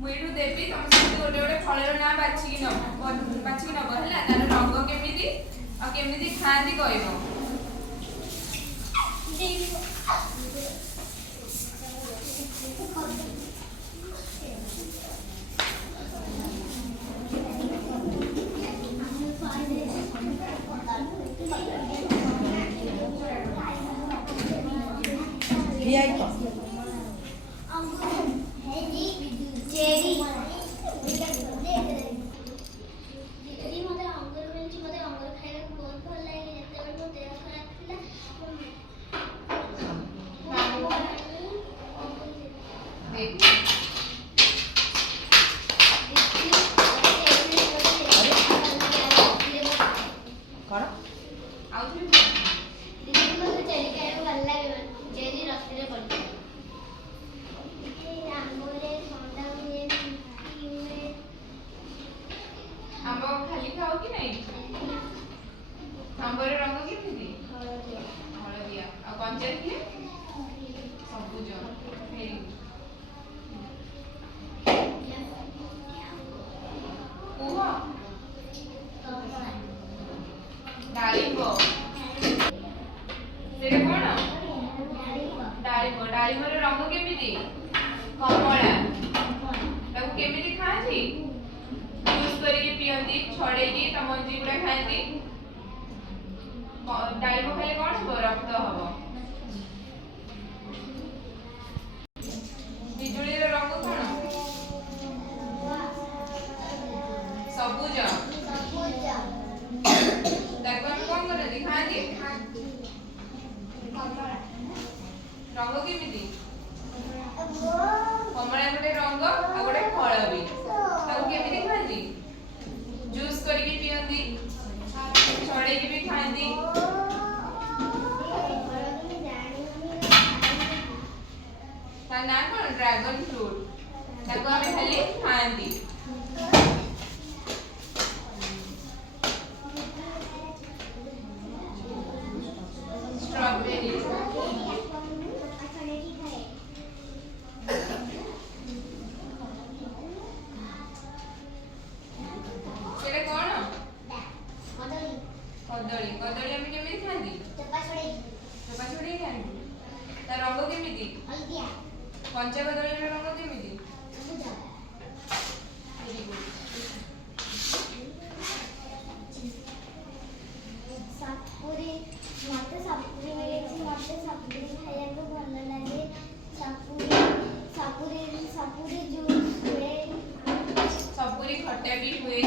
मुइठू देवी तुम सब गोटे गोटे फलर ना बाछिकी नब है तार रंग केमिति आ केमिति खाती कहब आंब खाली खाओ कि नहीं आंबर रंग केमिति हलदिया आ कंचा कि सबुज भेरी कुह डालिंब सेटा कोन डालिंबर रंग केमिति कमला ताकू केमिति खाती यूज करके पियंती छड़ेकी त मंजी गुडा खाती डालिम खाइले कौन हम रक्त हम बिजुली रंग कौन सबुज ताको हम कौन करती खाती रंग केमिति कमला गोटे रंग आ गोटे फल भी ताको केमिति खाती जूस करके पियंती छड़ेकी भी खाती ना कौन ड्रैगन फ्रूट ताको हमें खाली खाती स्ट्रॉबेरी सेटा कौन कदली कदली हमें केमिति खाती चोपा छोड़े खाती तार रंग केमिति कंचा कदली रंग केमिति वेरी गुड सापुरी मते सापुरी मिले मते सापुरी खाया को भल लागे सापुरी जूस हुए सपुरी खट्टा भी हुए